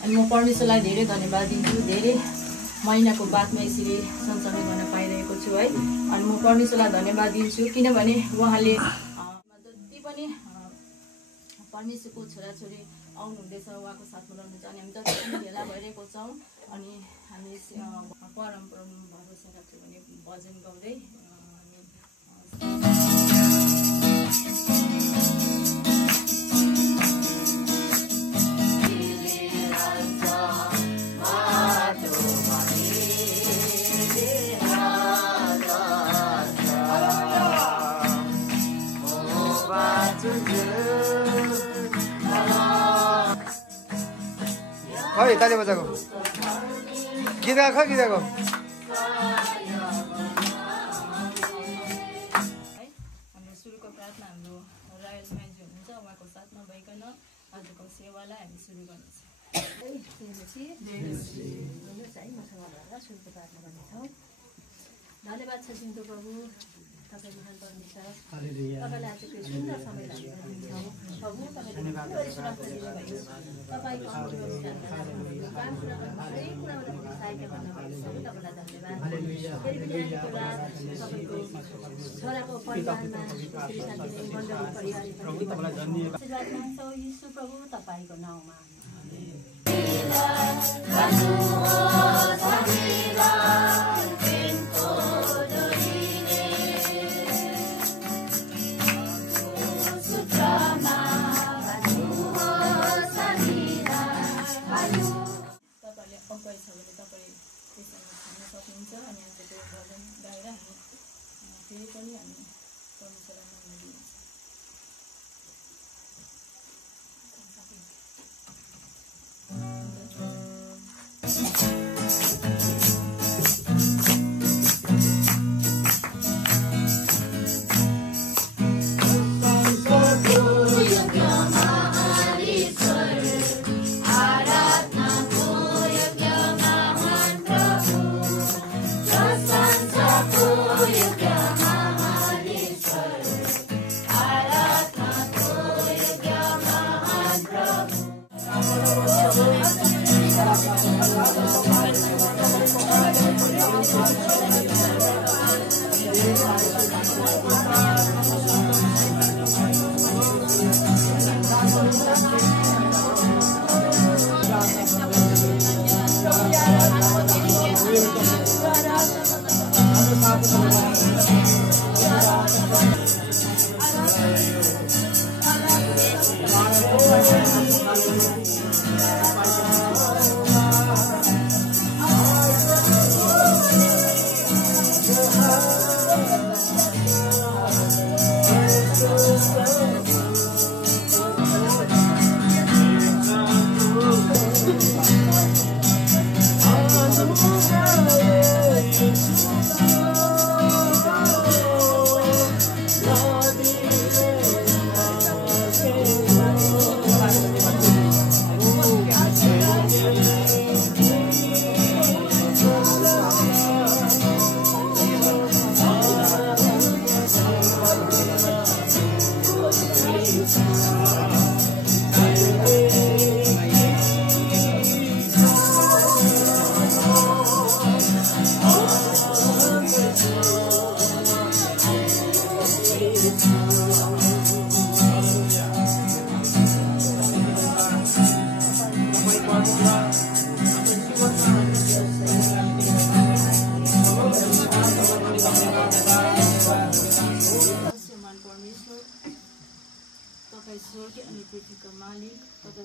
अनि म परमेश्वरलाई धेरै धन्यवाद दिन्छु। धेरै महिनाको बादमा यसरी सँगसँगै गर्न पाइरहेको छु है। अनि म परमेश्वरलाई धन्यवाद दिन्छु किनभने उहाँले जति पनि परमेश्वरको छोराछोरी आउनुहुँदैछ, उहाँको साथमा रहनुहुन्छ। अनि हामी जति पनि भेला भइरहेको छौँ अनि हामी परमप्रभु भरोसा राख्छौँ भने भजन गाउँदै खै ताली बजाएको गीत गाएको खै गीत गाएको हाम्रो सुरुको प्रार्थना हाम्रो रायल मान्छे हुनुहुन्छ, उहाँको साथमा भइकन आजको सेवालाई हामी सुरु गर्नेछौँ। सुरुको प्रार्थना गर्नेछौँ। धन्यवाद छ जिउँदो प्रभु, तपाईँ महान परमेश्वर, तपाईँलाई आजको सुन्दर समय दिन्छौँ प्रभु। तपाईँले तपाईँको काम सबै कुराबाट सहायता गर्नुभएको छ, तपाईँलाई धन्यवाद। फेरि पनि आजको रात तपाईँको छोराको परिवारमा आशीर्वाद माग्छौँ यीशु प्रभु तपाईँको नाउँमा। छ भने तपाईँ त्यसमा खान सक्नुहुन्छ। अनि आजको भजन गाएर हामी फेरि पनि हामी परमेश्वरलाई नाम दिन्छौँ।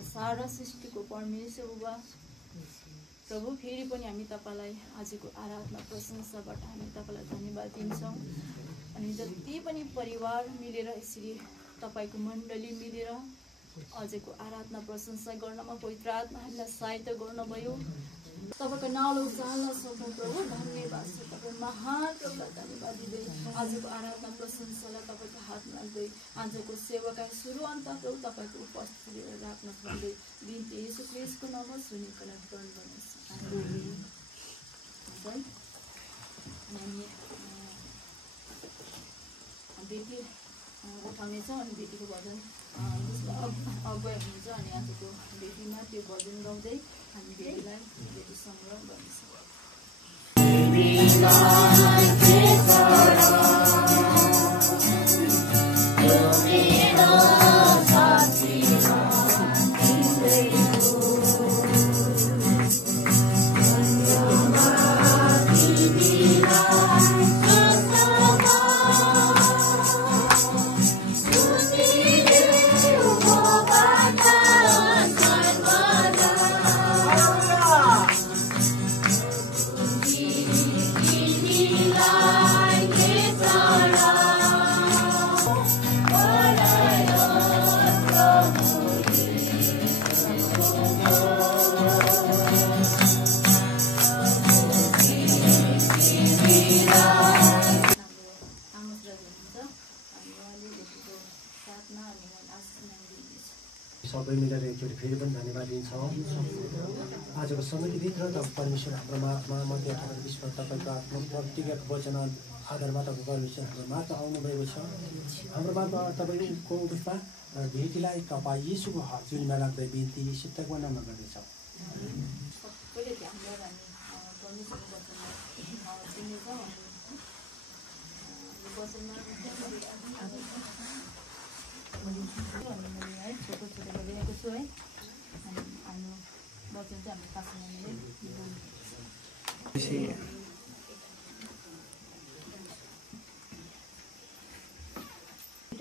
सारा सृष्टिको परमेश्वर बुबा प्रभु, फेरि पनि हामी तपाईँलाई आजको आराधना प्रशंसाबाट हामी तपाईँलाई धन्यवाद दिन्छौँ। अनि जति पनि परिवार मिलेर यसरी तपाईँको मण्डली मिलेर आजको आराधना प्रशंसा गर्नमा पवित्र आत्मा हामीलाई सहायता गर्नुभयो। तपाईँको नाउँ उचाल्न सक्छौँ प्रभु, धन्यवाद छ। तपाईँ महान प्रभुलाई धन्यवाद दिँदै आजको आराधना प्रशंसालाई तपाईँको हातमा राख्दै आजको सेवाका सुरु अन्त प्रभु तपाईँको उपस्थिति राख्न भन्दै बिन्ती येशू ख्रीष्टको नाममा सुनिकन ग्रहण गर्नुहोस्। उठाउनेछौँ अनि बेटीको भजन अगुवाई हुनुहुन्छ अनि आजको बेटीमा त्यो भजन गाउँदै हामी बेटीलाई बेटी सङ्ग्रह गर्नेछौँ। सबै मिलेर एकचोटि फेरि पनि धन्यवाद दिन्छौँ। आजको समितिभित्र त परमेश्वर हाम्रो महात्मा मध्य 20 तपाईँको आफ्नो प्रतिज्ञाको वचन आधारमा तपाईँको परमेश्वर हाम्रो मात्र आउनुभएको छ। हाम्रो मात्र तपाईँको उसमा भेटीलाई तपाईँ यीशुको हजुरीमा राख्दै बिन्ती सिद्धको नाममा गर्नेछौँ। छोटो छोटो गरिरहेको छु है। अनि हाम्रो वचन चाहिँ हाम्रो पास्टरले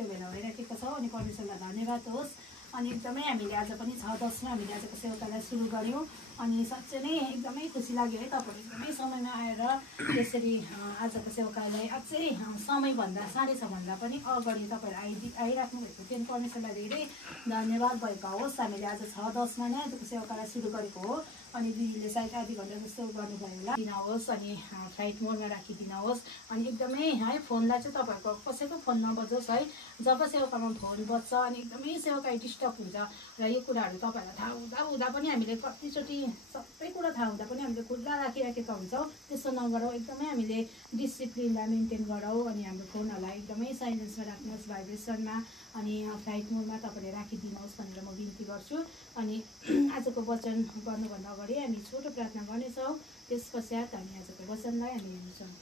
भेला भइराखेको छ अनि परमेश्वरलाई धन्यवाद होस्। अनि एकदमै हामीले आज पनि 6:10 हामीले आजको सेवाकालाई सुरु गऱ्यौँ अनि साँच्चै नै एकदमै खुसी लाग्यो है। तपाईँहरू एकदमै समयमा आएर यसरी आजको सेवाकालाई अझै समयभन्दा 6:30 भन्दा पनि अगाडि तपाईँहरू आइराख्नु भएको थियो। परमेश्वरलाई धेरै धन्यवाद भएको होस्। हामीले आज 6:10 नै आजको सेवाकालाई सुरु गरेको हो अनि दिदीले सायद आधी घन्टा जस्तो गर्नुभयो होला दिनुहोस् अनि फ्लाइट मोडमा राखिदिनुहोस्। अनि एकदमै है फोनलाई चाहिँ तपाईँहरूको कसैको फोन नबजोस् है। जब सेवाकामा फोन बज्छ अनि एकदमै सेवाका डिस्टर्ब हुन्छ र यो कुराहरू तपाईँहरूलाई थाहा हुँदा पनि हामीले कतिचोटि सबै कुरा थाहा हुँदा पनि हामीले खुल्ला राखिराखेका हुन्छौँ। त्यस्तो नगरौँ। एकदमै हामीले डिसिप्लिनलाई मेन्टेन गरौँ अनि हाम्रो फोनहरूलाई एकदमै साइलेन्समा राख्नुहोस्, भाइब्रेसनमा अनि फ्लाइट मोडमा तपाईँले राखिदिनुहोस् भनेर म बिन्ती गर्छु। अनि आजको वचन गर्नुभन्दा अगाडि हामी छोटो प्रार्थना गर्नेछौँ। त्यस पश्चात हामी आजको वचनलाई हामी हेर्नेछौँ।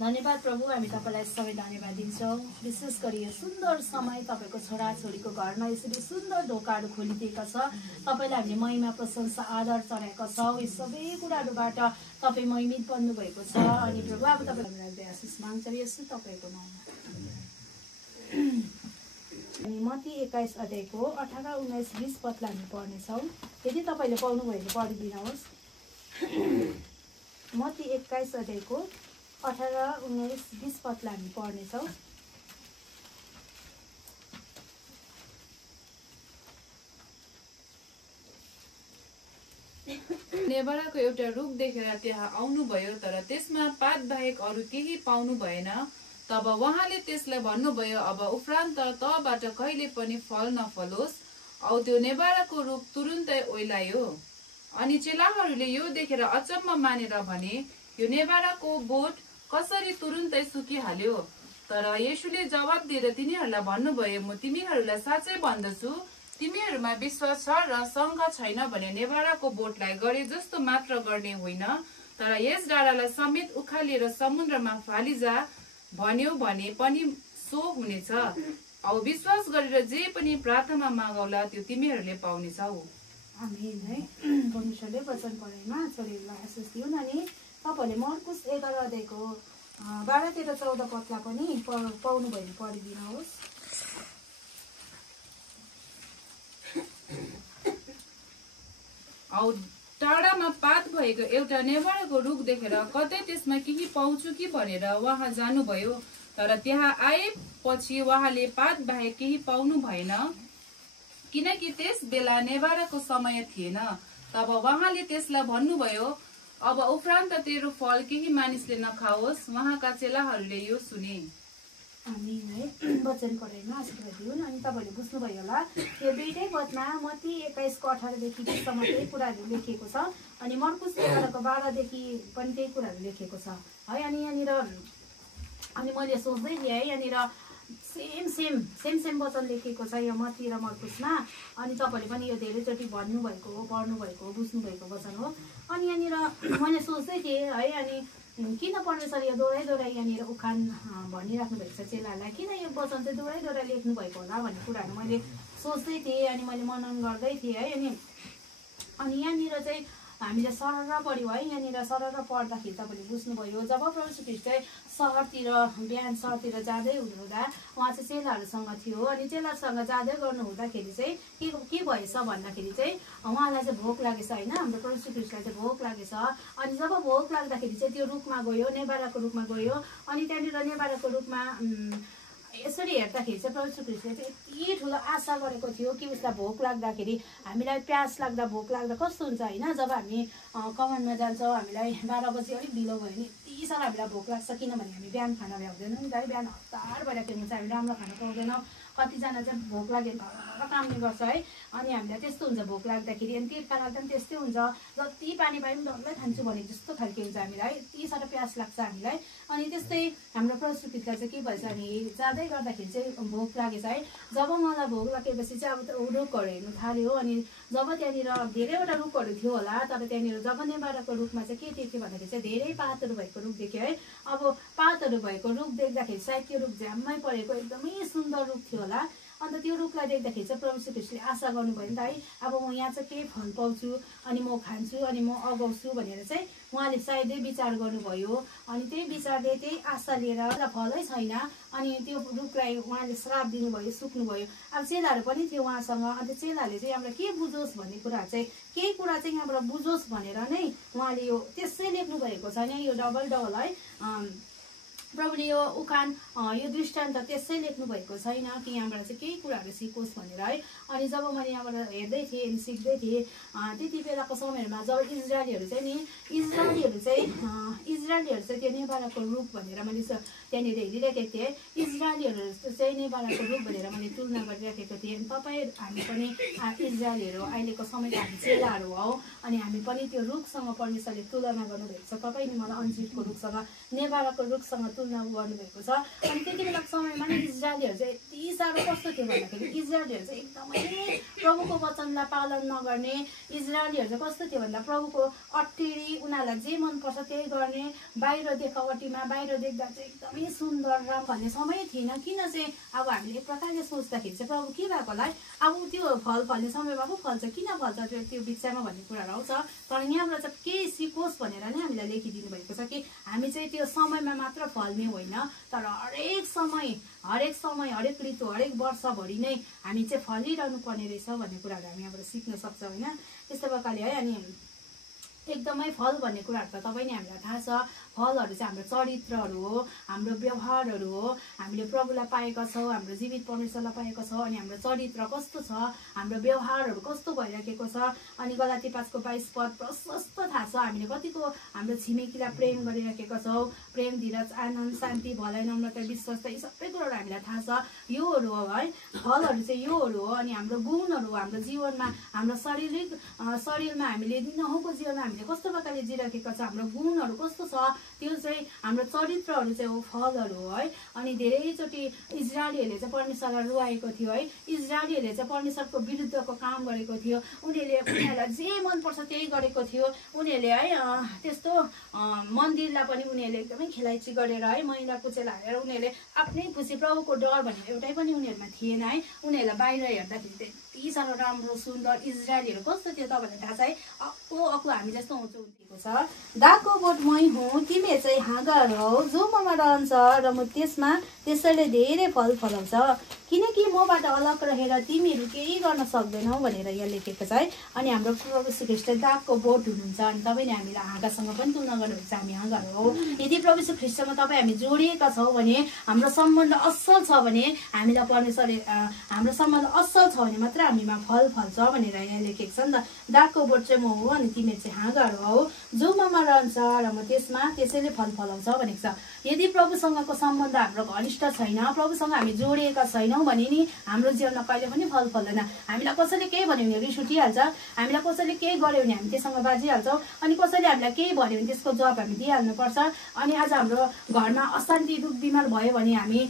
धन्यवाद प्रभु, हामी तपाईँलाई सबै धन्यवाद दिन्छौँ। विशेष गरी यो सुन्दर समय तपाईँको छोराछोरीको घरमा यसरी सुन्दर ढोकाहरू खोलिदिएका छ। तपाईँलाई हामीले महिमा प्रशंसा आदर चढाएका छौँ। यो सबै कुराहरूबाट तपाईँ महिमित बन्नुभएको छ। अनि प्रभु अब तपाईँलाई आशिष माग्छ यसो तपाईँको नाममा। अनि मत्ती 21 अध्यायको 18, 19, 20 पदलाई हामी पढ्नेछौँ। यदि तपाईँले पाउनुभएको पढिदिनुहोस्। मत्ती 21 अध्यायको 18, 19, 20 पदलाई हामी पढ्नेछौँ। नेभाराको एउटा रुख देखेर त्यहाँ आउनुभयो, तर त्यसमा पात बाहेक अरू केही पाउनु भएन। तब उहाँले त्यसलाई भन्नुभयो, अब उपरान्त तबाट कहिले पनि फल नफलोस्। औ त्यो नेभाराको रुख तुरुन्तै ओइलायो। अनि चेलाहरूले यो देखेर अचम्म मानेर भने, यो नेभाराको बोट कसरी तुरुन्तै सुकिहाल्यो? तर येशूले जवाब दिएर तिनीहरूलाई भन्नुभयो, म तिमीहरूलाई साँच्चै भन्दछु, तिमीहरूमा विश्वास छ र शङ्का छैन भने नेभाराको बोटलाई गरे जस्तो मात्र गर्ने होइन, तर यस डाँडालाई समेत उखालिएर समुद्रमा फालिजा भन्यो भने पनि सो हुनेछ। औ विश्वास गरेर जे पनि प्रार्थना मागौला त्यो तिमीहरूले पाउनेछौ। आमेन है। परमेश्वरले वचन पढाइमा छोरीहरूलाई आशिष दिउन्। अनि तपाईँहरूले मर्कुस 11 अध्यायको 12, 13, 14 पदलाई पनि पाउनु भयो पढिदिनुहोस्। औ टाढामा पात भएको एउटा नेभाराको रुख देखेर कतै त्यसमा केही पाउँछु कि भनेर उहाँ जानुभयो, तर त्यहाँ आएपछि उहाँले पात बाहेक केही पाउनु भएन, किनकि त्यस बेला नेभाराको समय थिएन। तब उहाँले त्यसलाई भन्नुभयो, अब उपरान्त तेरो फल केही मानिसले नखाओस्। उहाँका चेलाहरूले यो सुने। आमेन है। वचन पढाइमा आशीर्वाद दिउन्। अनि तपाईँहरूले बुझ्नुभयो होला, यो दुईटै पदमा मत्ती 21 को 18 देखि 20 सम्म त्यही कुराहरू लेखिएको छ अनि मर्कुस 11 को 12 देखि पनि त्यही कुराहरू लेखिएको छ है। अनि यहाँनिर अनि मैले सोच्दै थिएँ है, यहाँनिर सेम वचन लेखेको छ यहाँ मत्ती र मर्कुसमा। अनि तपाईँले पनि यो धेरैचोटि भन्नुभएको हो, पढ्नुभएको हो, बुझ्नुभएको वचन हो। अनि यहाँनिर मैले सोच्दै थिएँ है, अनि किन परमेश्वर यो दोहोऱ्याइ यहाँनिर उखान भनिराख्नु भएको छ चेलाहरूलाई, किन यो वचन चाहिँ दोहोऱ्याइ लेख्नु भएको होला भन्ने कुराहरू मैले सोच्दै थिएँ। अनि मैले मनन गर्दै थिएँ है। अनि यहाँनिर चाहिँ हामीले सरर पढ्यौँ है। यहाँनिर सरर पढ्दाखेरि तपाईँले बुझ्नुभयो, जब प्रभु यीशु ख्रीष्ट चाहिँ बिहान सहरतिर जाँदै हुनुहुँदा उहाँ चाहिँ चेलाहरूसँग थियो। अनि चेलाहरूसँग जाँदै गर्नु हुँदाखेरि चाहिँ के भएछ भन्दाखेरि चाहिँ उहाँलाई चाहिँ भोक लागेछ होइन, हाम्रो प्रभु यीशु ख्रीष्टलाई चाहिँ भोक लागेछ। अनि जब भोक लाग्दाखेरि चाहिँ त्यो रुखमा गयो, नेभाराको रुखमा गयो। अनि त्यहाँनिर नेभाराको रुखमा यसरी हेर्दाखेरि चाहिँ प्रभु यीशु ख्रीष्टले चाहिँ यति ठुलो आशा गरेको थियो कि उसलाई भोक लाग्दाखेरि, हामीलाई प्यास लाग्दा भोक लाग्दा कस्तो हुन्छ होइन, जब हामी कमानमा जान्छौँ, हामीलाई 12 बजी अलिक ढिलो भयो भने यति साह्रो हामीलाई भोक लाग्छ, किनभने हामी बिहान खाना भ्याउँदैनौँ नि त है। बिहान हतार भइरहेको हुन्छ, हामी राम्रो खाना पाउँदैनौँ। कतिजना चाहिँ भोक लाग्यो भने कामले गर्छ है। अनि हामीलाई त्यस्तो हुन्छ भोक लाग्दाखेरि। अनि तिर्खा लाग्दा पनि त्यस्तै हुन्छ, जति पानी पाए पनि डल्लै खान्छु भने जस्तो खालको हुन्छ हामीलाई, यति साह्रो प्यास लाग्छ हामीलाई। अनि त्यस्तै हाम्रो प्रभु यीशु ख्रीष्टलाई चाहिँ के भएछ भने जाँदै गर्दाखेरि चाहिँ भोक लागेछ है। जब मलाई भोक लागेपछि चाहिँ अब रुखहरू हेर्नु थाल्यो। अनि जब त्यहाँनिर धेरैवटा रुखहरू थियो होला, तर त्यहाँनिर जब नेभाराको रुखमा चाहिँ के देख्यो भन्दाखेरि चाहिँ धेरै पातहरू भएको रुख देख्यो है। अब पातहरू भएको रुख देख्दाखेरि सायद त्यो रुख झ्याम्मै परेको एकदमै सुन्दर रुख थियो होला। अन्त त्यो रुखलाई देख्दाखेरि चाहिँ प्रभु यीशु ख्रीष्टले आशा गर्नुभयो नि त है, अब म यहाँ चाहिँ केही फल पाउँछु, अनि म खान्छु, अनि म अगाउँछु भनेर चाहिँ उहाँले सायदै विचार गर्नुभयो। अनि त्यही विचारले त्यही आशा लिएर फलै छैन। अनि त्यो रुखलाई उहाँले श्राप दिनुभयो, सुक्नुभयो। अब चेलाहरू पनि थियो उहाँसँग। अन्त चेलाहरूले चाहिँ यहाँबाट के बुझोस् भन्ने कुरा चाहिँ, केही कुरा चाहिँ यहाँबाट बुझोस् भनेर नै उहाँले यो त्यसै लेख्नु भएको छ नि, यो डबल है। प्रभुले यो उखान यो दृष्टान्त त्यसै लेख्नु भएको छैन कि यहाँबाट चाहिँ केही कुराहरू सिकोस् भनेर है। अनि जब मैले यहाँबाट हेर्दै थिएँ अनि सिक्दै थिएँ, त्यति बेलाको समयमा जब इजरायलीहरू चाहिँ त्यो नेभाराको रुख भनेर मैले त्यहाँनिर हेरिरहेको थिएँ। इजरायलीहरू चाहिँ नेभाराको रुख भनेर मैले तुलना गरिराखेको थिएँ। अनि तपाईँ हामी पनि इजरायलीहरू अहिलेको समयको हामी चेलाहरू हौ। अनि हामी पनि त्यो रुखसँग परमेश्वरले तुलना गर्नुभएको छ। तपाईँले मलाई अन्जिरको रुखसँग, नेभाराको रुखसँग तुलना गर्नुभएको छ। अनि त्यति बेलाको समयमा नि इजरायलीहरू चाहिँ यति साह्रो कस्तो थियो भन्दाखेरि, इजरायलीहरू चाहिँ एकदमै प्रभुको वचनलाई पालन नगर्ने। इजरायलीहरू चाहिँ कस्तो थियो भन्दा प्रभुको अटेरी, उनीहरूलाई जे मनपर्छ त्यही गर्ने, बाहिर देखावटीमा बाहिर देख्दा चाहिँ एकदमै सुन्दर र भन्ने समय थिएन। किन चाहिँ अब हामीले एक प्रकारले सोच्दाखेरि चाहिँ प्रभु के भएको होला, अब त्यो फल फल्ने समयमा पो फल्छ, किन फल्छ त्यो बिचमा भन्ने कुराहरू आउँछ। तर यहाँबाट चाहिँ केही सिकोस् भनेर नै हामीलाई लेखिदिनु भएको छ कि हामी चाहिँ त्यो समयमा मात्र फल्ने होइन, तर हरेक समय हरेक ऋतु हरेक वर्षभरि नै हामी चाहिँ फलिरहनु पर्ने रहेछ भन्ने कुराहरू हामी यहाँबाट सिक्न सक्छौँ होइन। त्यस्तो प्रकारले है। अनि एकदमै फल भन्ने कुराहरू त तपाईँ नै हामीलाई थाहा छ। फलहरू चाहिँ हाम्रो चरित्रहरू हो, हाम्रो व्यवहारहरू हो। हामीले प्रभुलाई पाएका छौँ, हाम्रो जीवित परमेश्वरलाई पाएका छौँ। अनि हाम्रो चरित्र कस्तो छ, हाम्रो व्यवहारहरू कस्तो भइराखेको छ। अनि गलाती 5:22 प्रशस्त थाहा छ हामीले कतिको हाम्रो छिमेकीलाई प्रेम गरिराखेका छौँ। प्रेम, धीरज, आनन्द, शान्ति, भलाइ, नम्रता, विश्वासता, यी सबै कुराहरू हामीलाई थाहा छ। योहरू हो है, फलहरू चाहिँ योहरू हो। अनि हाम्रो गुणहरू हाम्रो जीवनमा, हाम्रो शरीरमा हामीले दिनहुँको जीवनमा हामीले कस्तो प्रकारले जिराखेका छ, हाम्रो गुणहरू कस्तो छ, त्यो चाहिँ हाम्रो चरित्रहरू चाहिँ हो, फलहरू हो है। अनि धेरैचोटि इजरायलीहरूले चाहिँ परमेश्वरलाई रुवाएको थियो है। इजरायलीहरूले चाहिँ परमेश्वरको विरुद्धको काम गरेको थियो। उनीहरूलाई जे मनपर्छ त्यही गरेको थियो। उनीहरूले है त्यस्तो मन्दिरलाई पनि उनीहरूले एकदमै खेलाइची गरेर है, मैला कुचेला हालेर उनीहरूले आफ्नै खुसी, प्रभुको डर भन्ने एउटै पनि उनीहरूमा थिएन है। उनीहरूलाई बाहिर हेर्दाखेरि चाहिँ यति साह्रो राम्रो सुन्दर इजरायलीहरू कस्तो थियो तपाईँलाई थाहा छ है। अक्लो हामी जस्तो उँचो उठेको छ। दागको बोट मै हुँ, तिमी चाहिँ हाँगार हौ, जो ममा रहन्छ र म त्यसमा, त्यसैले धेरै फल फलाउँछ। किनकि मबाट अलग रहेर तिमीहरू केही गर्न सक्दैनौ भनेर यहाँ लेखेको छ है। अनि हाम्रो प्रभु यीशु ख्रीष्ट दागको बोट हुनुहुन्छ। अनि तपाईँले हामीलाई हाँगासँग पनि तुलना गर्नुहुन्छ, हामी हाँगार हो। यदि प्रभु यीशु ख्रीष्टसँग तपाईँ हामी जोडिएका छौँ भने, हाम्रो सम्बन्ध असल छ भने, हामीलाई परमेश्वरले हाम्रो सम्बन्ध असल छ भने मात्र हामीमा फल फल्छ भनेर यहाँ लेखेको छ नि त। दागको बोट चाहिँ म हो, अनि तिमीहरू चाहिँ हाँगार हौ, जो ममा रहन्छ र म त्यसमा, त्यसैले फल फलाउँछ भनेको छ। यदि प्रभुसँगको सम्बन्ध हाम्रो घनिष्ठ छैन, प्रभुसँग हामी जोडिएका छैनौँ दिएनौँ भने नि हाम्रो जीवनमा कहिले पनि फल फल्दैन। हामीलाई कसैले केही भन्यो भने रिस उठिहाल्छ, हामीलाई कसैले केही गर्यो भने हामी त्यससँग बाजिहाल्छौँ, अनि कसैले हामीलाई केही भन्यो भने त्यसको जवाब हामी दिइहाल्नुपर्छ। अनि आज हाम्रो घरमा अशान्ति दुःख बिमार भयो भने हामी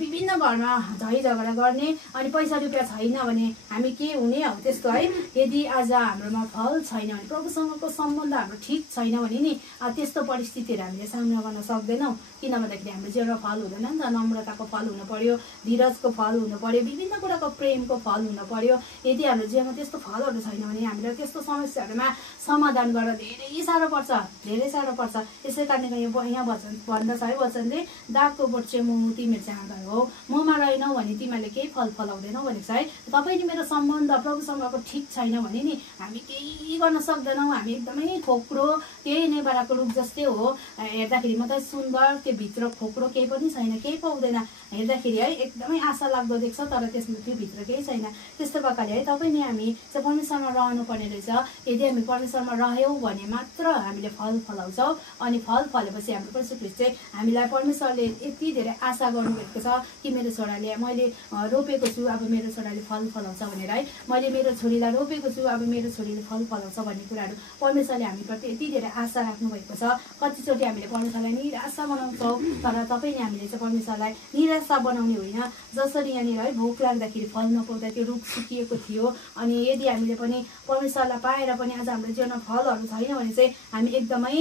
विभिन्न घरमा झै झगडा गर्ने, अनि पैसा रुपियाँ छैन भने हामी के हुने हो त्यस्तो है। यदि आज हाम्रोमा फल छैन भने, प्रभुसँगको सम्बन्ध हाम्रो ठिक छैन भने नि त्यस्तो परिस्थितिहरू हामीले सामना गर्न सक्दैनौँ। किन भन्दाखेरि हाम्रो जीवनमा फल हुँदैन नि त। नम्रताको फल हुनु पर्यो, धीरजको फल हुनु पर्यो, विभिन्न कुराको प्रेमको फल हुनु पर्यो। यदि हाम्रो जीवनमा त्यस्तो फलहरू छैन भने हामीलाई त्यस्तो समस्याहरूमा समाधान गर्न धेरै साह्रो पर्छ, धेरै साह्रो पर्छ। यसै कारणले यहाँ वचन भन्दछ है, वचनले दागको बोट चाहिँ म तिमीहरू चाहँदै हो, ममा रहेनौ भने तिमीहरूले केही फल फलाउँदैनौ भनेको छ है। तपाईँले मेरो सम्बन्ध प्रभुसँगको ठिक छैन भने नि हामी केही गर्न सक्दैनौँ। हामी एकदमै खोक्रो, केही नेभाराको रुख जस्तै हो। हेर्दाखेरि मात्रै सुन्दर, त्यो भित्र खोक्रो केही पनि छैन, केही पाउँदैन। हेर्दाखेरि है एकदमै आशा लाग्दो देख्छ, तर त्यसमा त्यो भित्र केही छैन। त्यस्तो प्रकारले है तपाईँ नि हामी चाहिँ परमेश्वरमा रहनुपर्ने रहेछ। यदि हामी परमेश्वरमा रह्यौँ भने मात्र हामीले फल फलाउँछौँ। अनि फल फलेपछि हाम्रो परमेश्वर चाहिँ हामीलाई परमेश्वरले यति धेरै आशा गर्नुभएको छ कि मेरो छोराले मैले रोपेको छु, अब मेरो छोराले फल फलाउँछ भनेर है। मैले मेरो छोरीलाई रोपेको छु, अब मेरो छोरीले फल फलाउँछ भन्ने कुराहरू परमेश्वरले हामीप्रति यति धेरै आशा राख्नुभएको छ। कतिचोटि हामीले परमेश्वरलाई निराशा बनाउँछौँ, तर तपाईँले हामीले चाहिँ परमेश्वरलाई निराशा बनाउने होइन। जसरी यहाँनिर है भोक लाग्दाखेरि फल नपाउँदा त्यो रुख सुकिएको थियो, अनि यदि हामीले पनि परमेश्वरलाई पाएर पनि आज हाम्रो जीवनमा फलहरू छैन भने चाहिँ हामी एकदमै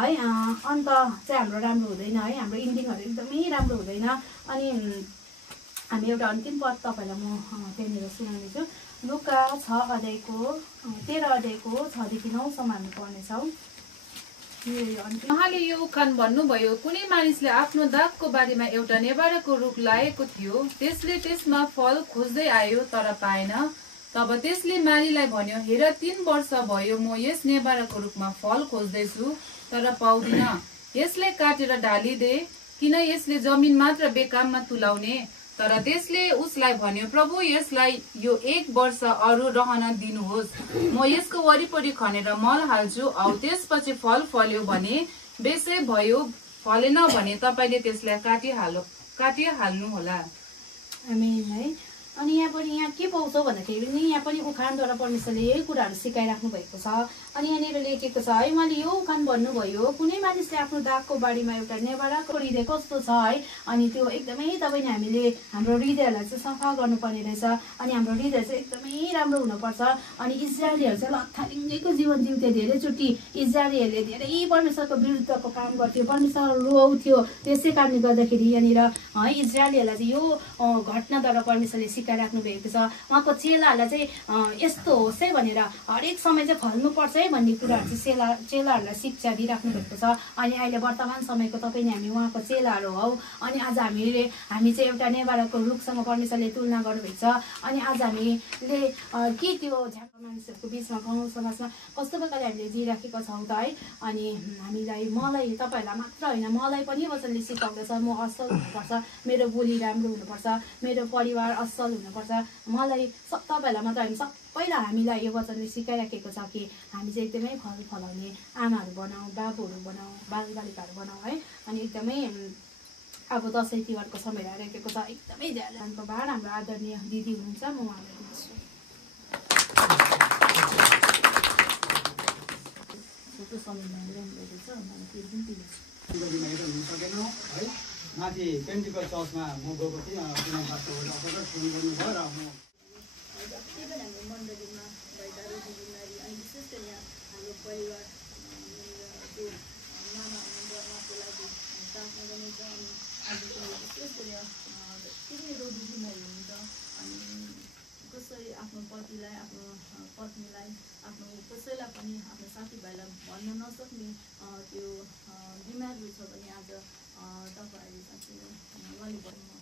है अन्त चाहिँ हाम्रो राम्रो हुँदैन है, हाम्रो इन्डिङहरू एकदमै राम्रो हुँदैन। अनि हामी एउटा अन्तिम पद तपाईँलाई म त्यहाँनिर सुनाउनेछु। लुका 13 अध्यायको 6 देखि 9 सम्म हामी पढ्नेछौँ। उहाँले यो उखान भन्नुभयो, कुनै मानिसले आफ्नो दागको बारीमा एउटा नेभाराको रुख लाएको थियो। त्यसले त्यसमा फल खोज्दै आयो तर पाएन। तब त्यसले मालीलाई भन्यो, हेर 3 वर्ष भयो म यस नेभाराको रुखमा फल खोज्दैछु तर पाउँदिन। यसलाई काटेर ढालिदे, किन यसले जमिन मात्र बेकाममा तुलाउने। तर त्यसले उसलाई भन्यो, प्रभु यसलाई यो 1 वर्ष अरू रहन दिनुहोस्। म यसको वरिपरि खनेर मल हाल्छु, औ त्यसपछि फल फल्यो भने बेसै भयो, फलेन भने तपाईँले त्यसलाई काटिहाल्नुहोला। आमेन है। अनि यहाँ के पाउँछौँ भन्दाखेरि पनि यहाँ पनि उखानद्वारा परमेश्वरले यही कुराहरू सिकाइराख्नु भएको छ। अनि यहाँनिर लेखेको छ है, उहाँले यो उखान भन्नुभयो, कुनै मानिसले आफ्नो दागको बारीमा एउटा नेभाराको हृदय कस्तो छ है। अनि त्यो एकदमै तपाईँले हामीले हाम्रो हृदयलाई चाहिँ सफा गर्नुपर्ने रहेछ। अनि हाम्रो हृदय चाहिँ एकदमै राम्रो हुनुपर्छ। अनि इजरायलीहरू चाहिँ लथालिङ्गैको जीवन जिउँथ्यो। धेरैचोटि इजरायलीहरूले धेरै परमेश्वरको विरुद्धको काम गर्थ्यो, परमेश्वर रुवाउँथ्यो। त्यसै कारणले गर्दाखेरि यहाँनिर है इजरायलीहरूलाई चाहिँ यो घटनाद्वारा परमेश्वरले सिकाइराख्नु भएको छ। उहाँको चेलाहरूलाई चाहिँ यस्तो होस् है भनेर हरेक समय चाहिँ फल्नुपर्छ है भन्ने कुराहरू चाहिँ चेलाहरूलाई शिक्षा दिइराख्नु भएको छ। अनि अहिले वर्तमान समयको तपाईँले हामी उहाँको चेलाहरू हौ। अनि आज हामी चाहिँ एउटा नेभाराको रुखसँग परमेश्वरले तुलना गर्नुभएको छ। अनि आज हामीले के त्यो झ्यापा मानिसहरूको बिचमा गाउँ समाजमा कस्तो प्रकारले हामीले जिइराखेका छौँ त है। अनि हामीलाई तपाईँहरूलाई मात्र होइन, मलाई पनि वचनले सिकाउँदछ म असल हुनुपर्छ, मेरो बोली राम्रो हुनुपर्छ, मेरो परिवार असल हुनुपर्छ। मलाई तपाईँहरूलाई मात्र होइन, सबैलाई हामीलाई यो वचनले सिकाइराखेको छ कि हामी चाहिँ एकदमै फल फलाउने आमाहरू बनाऊ, बाबुहरू बनाऊ, बालबालिकाहरू बनाऊ है। अनि एकदमै अब दसैँ तिहारको समय आइरहेको छ, एकदमै ध्यानको भार हाम्रो आदरणीय दिदी हुनुहुन्छ, म उहाँलाई दिन्छु। छोटो समयमा ल्याउनुभएको छ, मलाई त्यो पनि दिन्छु। माथि पेन्टिकल चर्चमा म गएको थिएँ, पुनः पास्टरबाट अचानक फोन गर्नुभयो र म जति पनि हाम्रो मण्डलीमा भएका रोगी बिमारी, अनि विशेष गरी यहाँ हाम्रो परिवार जो मामा हुनुहुन्छ उहाँको लागि प्रार्थना गर्नुहुन्छ। अनि आज विशेष गरी जति पनि रोगी बिमारी हुनुहुन्छ, अनि कसै आफ्नो पतिलाई, आफ्नो पत्नीलाई, आफ्नो कसैलाई पनि आफ्नो साथीभाइलाई भन्न नसक्ने त्यो बिमारहरू छ भने आज तपाईँहरूले साँच्चै उहाँले भन्नु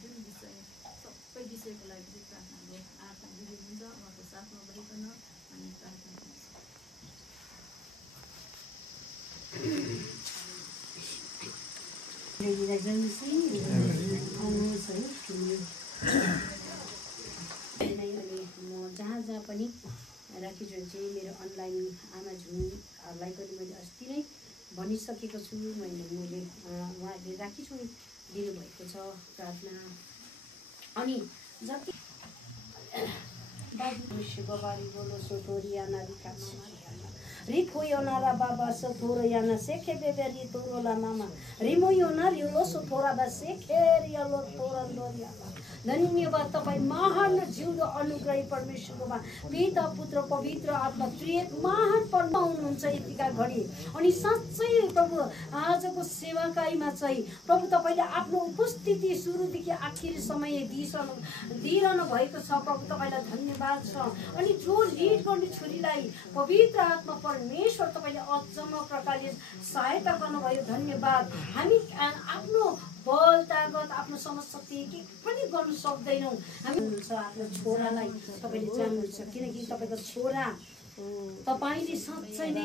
जुन विषय सबै विषयको लागि चाहिँ प्रार्थना हाम्रो आत्मा दिनुहुन्छ, उहाँको साथमा भइकन हामी प्रार्थना गर्छौँ। म जहाँ पनि राखिछु चाहिँ मेरो अनलाइन आमा झुनहरूलाई पनि मैले अस्ति नै भनिसकेको छु। मैले उहाँहरूले राखिछु दिनुभएको छ प्रार्थना अनि जति शिवबारी बोलो सोटोरिया नारिका रिखो योनारा बाबा सोथोरो याना सेखे बेबेरी तोरोला मामा रिमो योना रिलो सोथोरा बा सेखे रियलो तोरन्दोरिया धन्यवाद तपाईँ महान र जिउँदो अनुग्रही परमेश्वरकोमा पिता पुत्र पवित्र आत्मा त्रिएक महान परम हुनुहुन्छ यतिका घडी अनि साँच्चै प्रभु आजको सेवाकाईमा चाहिँ प्रभु तपाईँले आफ्नो उपस्थिति सुरुदेखि आखिर समय दिइरहनु भएको छ प्रभु तपाईँलाई धन्यवाद छ अनि जो लिड गर्ने छोरीलाई पवित्र आत्मा परमेश्वर तपाईँले अचम्म प्रकारले सहायता गर्नुभयो धन्यवाद हामी आफ्नो बल तागत आफ्नो समशक्ति के पनि गर्न सक्दैनौँ हामी आफ्नो छोरालाई तपाईँले जान्नुहुन्छ किनकि तपाईँको छोरा तपाईँले साँच्चै नै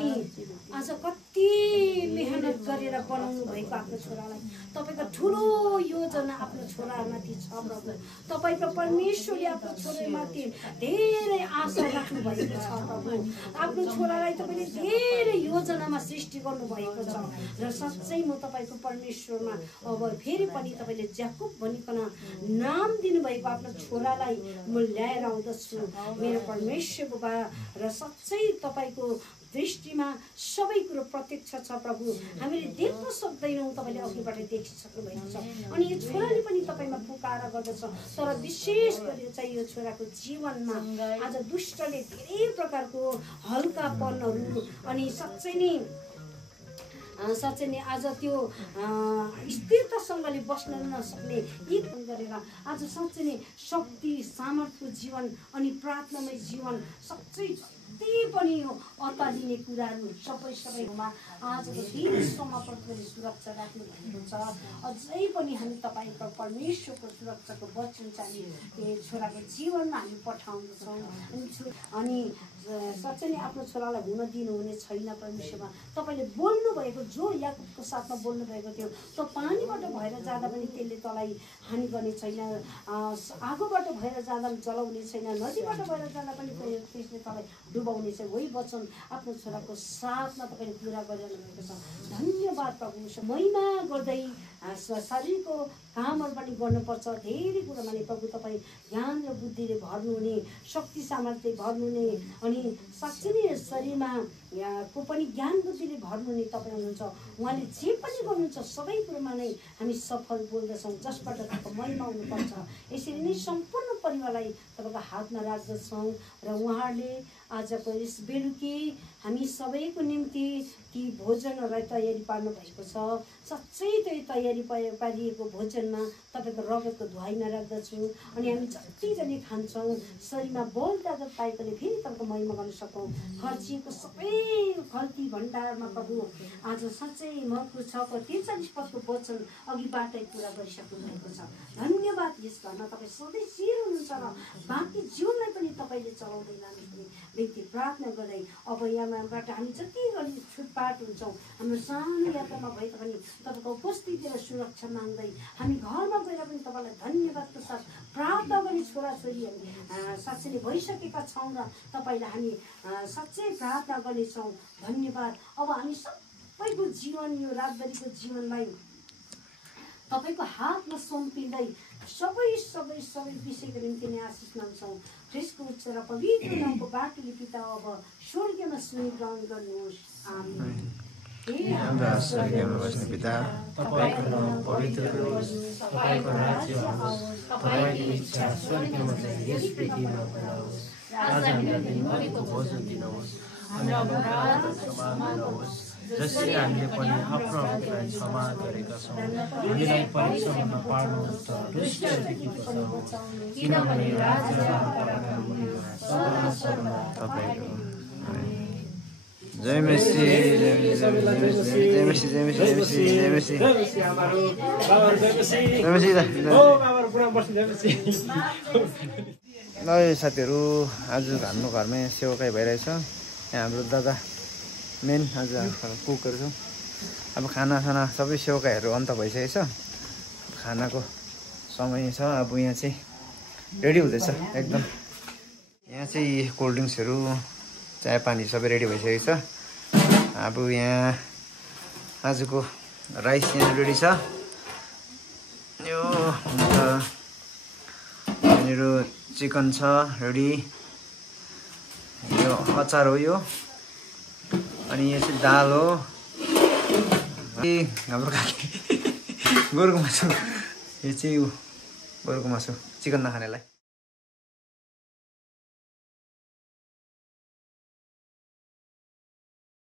आज कति मेहनत गरेर बनाउनु भएको आफ्नो छोरालाई तपाईँको ठुलो योजना आफ्नो छोरामाथि छ प्रभु तपाईँको परमेश्वरले आफ्नो छोरामाथि धेरै आशा राख्नु भएको छ प्रभु आफ्नो छोरालाई तपाईँले धेरै योजनामा सृष्टि गर्नुभएको छ र साँच्चै म तपाईँको परमेश्वरमा अब फेरि पनि तपाईँले ज्याकुब भनिकन नाम दिनुभएको आफ्नो छोरालाई म ल्याएर आउँदछु मेरो परमेश्वर बाबा र चाहिँ तपाईको दृष्टिमा सबै कुरो प्रत्यक्ष छ प्रभु हामीले देख्न सक्दैनौँ तपाईँले अघिबाट देखिसक्नु भएको छ अनि यो छोराले पनि तपाईँमा पुकार गर्दछ तर विशेष गरेर चाहिँ यो छोराको जीवनमा आज दुष्टले धेरै प्रकारको हल्कापनहरू अनि साँच्चै नै आज त्यो स्थिरतासँगले बस्न नसक्ने यी गरेर आज साँच्चै नै शक्ति सामर्थ्य जीवन अनि प्रार्थनामय जीवन साँच्चै जति पनि अतालिने कुराहरू सबैमा आजको दिनसम्म प्रतिले सुरक्षा राख्नु भएको छ अझै पनि हामी तपाईँको परमेश्वरको सुरक्षाको वचन चाहिँ छोराको जीवनमा हामी पठाउँदछौँ अनि साँच्चै नै आफ्नो छोरालाई हुन दिनुहुने छैन परमेश्वरमा तपाईँले बोल्नु भएको जो याकुबको साथमा बोल्नु भएको थियो त्यो पानीबाट भएर जाँदा पनि त्यसले तँलाई हानि गर्ने छैन आगोबाट भएर जाँदा पनि जलाउने छैन नदीबाट भएर जाँदा पनि त्यसले तँलाई डुबाउने छ वही वचन आफ्नो छोराको साथमा तपाईँले पुरा गरिरहनु भएको छ धन्यवाद प्रभु महिमा गर्दै शरीरको कामहरू पनि गर्नुपर्छ धेरै कुरामा नि प्रभु तपाईँ ज्ञान र बुद्धिले भर्नुहुने शक्ति सामर्थ्यले भर्नुहुने अनि साँच्चै नै शरीरमा को पनि ज्ञान बुद्धिले भर्नुहुने तपाईँ हुनुहुन्छ उहाँले जे पनि गर्नुहुन्छ सबै कुरोमा नै हामी सफल बोल्दछौँ जसबाट तपाईँको महिमा हुनुपर्छ यसरी नै सम्पूर्ण परिवारलाई तपाईँको हातमा राख्दछौँ र उहाँहरूले आजको यस बेलुकी हामी सबैको निम्ति ती भोजनहरूलाई तयारी पार्नु भएको छ साँच्चै त्यो तयारी पारिएको भोजनमा तपाईँको रगतको धुवाइमा राख्दछु अनि हामी जतिजनै खान्छौँ शरीरमा बल तागत पाएकोले फेरि तपाईँको महिमा गर्न सकौँ खर्चिएको सबै खल्ती भण्डारमा प्रभु आज साँच्चै महत्त्व छ 43 पदको वचन अघिबाटै पुरा गरिसक्नु भएको छ धन्यवाद यस घरमा तपाईँ सधैँ शिर हुनुहुन्छ र बाँकी जीवनलाई पनि तपाईँले चलाउँदै लानुपर्ने व्यक्ति प्रार्थना गर्दै अब यहाँबाट हामी जति गरी छुटपाट हुन्छौँ हाम्रो सानो यात्रामा भए तापनि तपाईँको उपस्थिति र सुरक्षा माग्दै हामी घरमा गएर पनि तपाईँलाई धन्यवादको साथ प्रार्थना गर्ने छोराछोरीहरू साँच्चै नै भइसकेका छौँ र तपाईँलाई हामी साँच्चै प्रार्थना गर्नेछौँ धन्यवाद अब हामी सबैको जीवन यो रातभरिको जीवनलाई तपाईँको हातमा सुम्पिँदै सबै विषयको निम्ति नै आशिष माग्छौँ ख्रिस्टको उच्च र पवित्र नामको बाटोले पिता अब स्वर्गमा सुनि ग्रहण गर्नुहोस् आमेन हाम्रा स्वर्गीयमा बस्ने पिता तपाईँको नाम पवित्र होस् तपाईँको राज्य आओस् तपाईँको इच्छा स्वर्गमा चाहिँ यस पृथ्वीमा पनि होस् आज हामीलाई दिनभरिको भोजन दिनुहोस् हाम्रो अपराधहरू क्षमा गर्नुहोस् जसरी हामीले पनि आफ्नो अपराधलाई क्षमा गरेका छौँ हामीलाई परीक्षामा पार्नुहोस् दुष्टदेखि बचाउनुहोस् किनभने राज्य र सदा सर्वदा तपाईँको जय मसी जय मसी जय मसी जय मसी जय मसी जय मसी जय मसी हाम्रो बाबाहरु जय मसी जय मसी ओ बाबाहरु पुरा बस्नु जय मसी ल साथीहरु आज हाम्रो घरमै सेवाकाई भइरहेछ यहाँ हाम्रो दादा मेन आज कुकहरु छ अब खाना सबै सेवाकाईहरु अन्त भइसकेछ खानाको समय छ अब यहाँ चाहिँ रेडी हुँदैछ एकदम यहाँ चाहिँ कोल्ड ड्रिङ्क्सहरु चाय पानी सबै रेडी भइसकेको छ अब यहाँ आजको राइस यहाँ रेडी छ यो यहाँनिर चिकन छ रेडी, यो अचार हो यो, अनि यो चाहिँ दाल हो, हाम्रो काकी गोरुको मासु, यो चाहिँ गोरुको मासु चिकन नखानेलाई।